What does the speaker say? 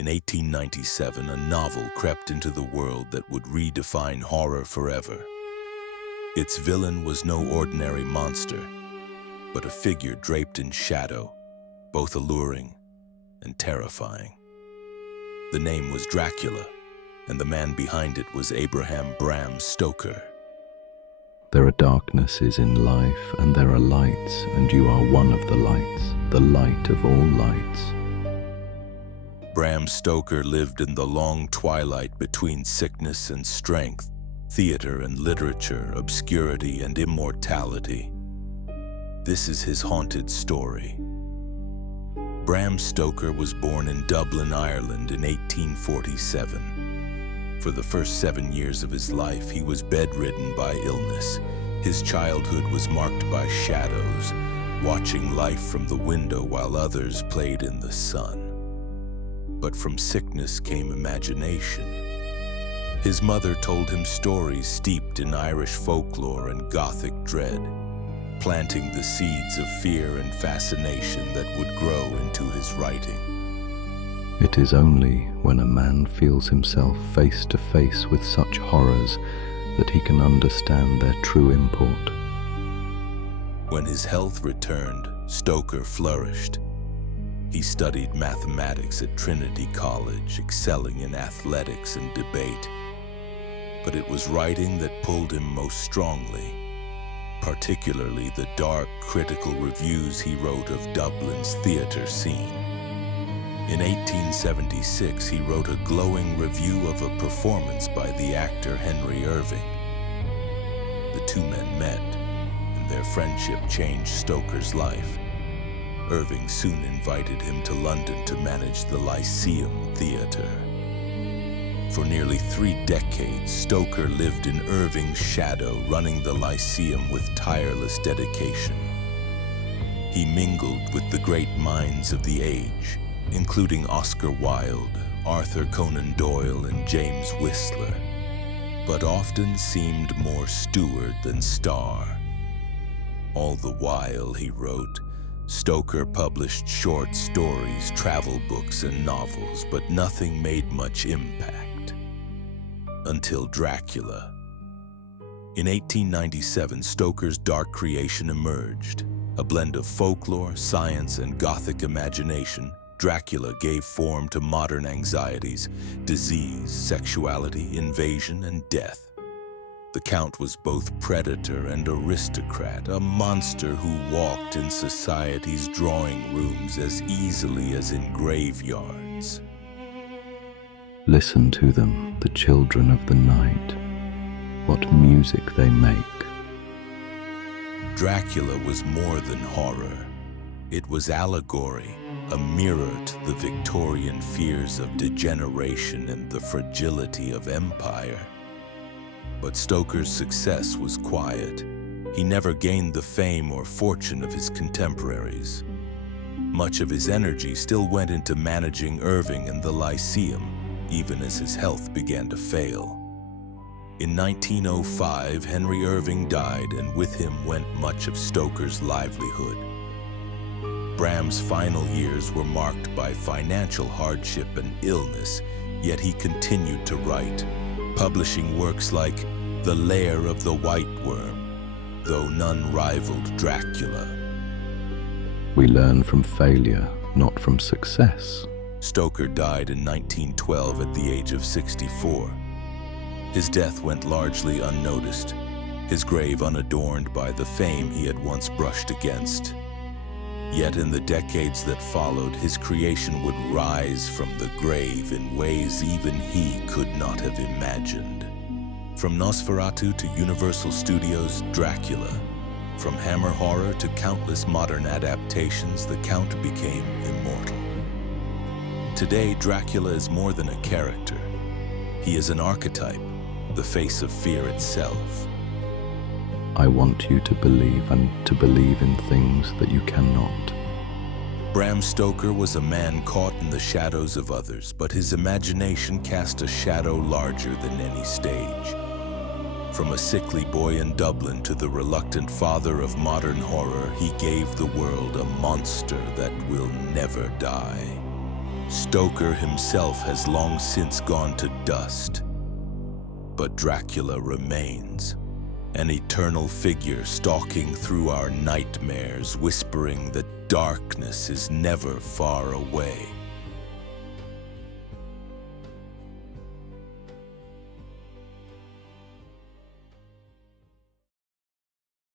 In 1897, a novel crept into the world that would redefine horror forever. Its villain was no ordinary monster, but a figure draped in shadow, both alluring and terrifying. The name was Dracula, and the man behind it was Bram Stoker. There are darknesses in life, and there are lights, and you are one of the lights, the light of all lights. Bram Stoker lived in the long twilight between sickness and strength, theater and literature, obscurity and immortality. This is his haunted story. Bram Stoker was born in Dublin, Ireland in 1847. For the first 7 years of his life, he was bedridden by illness. His childhood was marked by shadows, watching life from the window while others played in the sun. But from sickness came imagination. His mother told him stories steeped in Irish folklore and Gothic dread, planting the seeds of fear and fascination that would grow into his writing. It is only when a man feels himself face to face with such horrors that he can understand their true import. When his health returned, Stoker flourished. He studied mathematics at Trinity College, excelling in athletics and debate. But it was writing that pulled him most strongly, particularly the dark, critical reviews he wrote of Dublin's theatre scene. In 1876, he wrote a glowing review of a performance by the actor Henry Irving. The two men met, and their friendship changed Stoker's life. Irving soon invited him to London to manage the Lyceum Theatre. For nearly 3 decades, Stoker lived in Irving's shadow, running the Lyceum with tireless dedication. He mingled with the great minds of the age, including Oscar Wilde, Arthur Conan Doyle, and James Whistler, but often seemed more steward than star. All the while, he wrote, Stoker published short stories, travel books, and novels, but nothing made much impact. Until Dracula. In 1897, Stoker's dark creation emerged. A blend of folklore, science, and Gothic imagination, Dracula gave form to modern anxieties, disease, sexuality, invasion, and death. The Count was both predator and aristocrat, a monster who walked in society's drawing rooms as easily as in graveyards. Listen to them, the children of the night. What music they make. Dracula was more than horror. It was allegory, a mirror to the Victorian fears of degeneration and the fragility of empire. But Stoker's success was quiet. He never gained the fame or fortune of his contemporaries. Much of his energy still went into managing Irving and the Lyceum, even as his health began to fail. In 1905, Henry Irving died, and with him went much of Stoker's livelihood. Bram's final years were marked by financial hardship and illness, yet he continued to write, publishing works like The Lair of the White Worm, though none rivaled Dracula. We learn from failure, not from success. Stoker died in 1912 at the age of 64. His death went largely unnoticed, his grave unadorned by the fame he had once brushed against. Yet in the decades that followed, his creation would rise from the grave in ways even he could not have imagined. From Nosferatu to Universal Studios' Dracula, from Hammer horror to countless modern adaptations, the Count became immortal. Today, Dracula is more than a character. He is an archetype, the face of fear itself. I want you to believe, and to believe in things that you cannot. Bram Stoker was a man caught in the shadows of others, but his imagination cast a shadow larger than any stage. From a sickly boy in Dublin to the reluctant father of modern horror, he gave the world a monster that will never die. Stoker himself has long since gone to dust. But Dracula remains, an eternal figure stalking through our nightmares, whispering that darkness is never far away.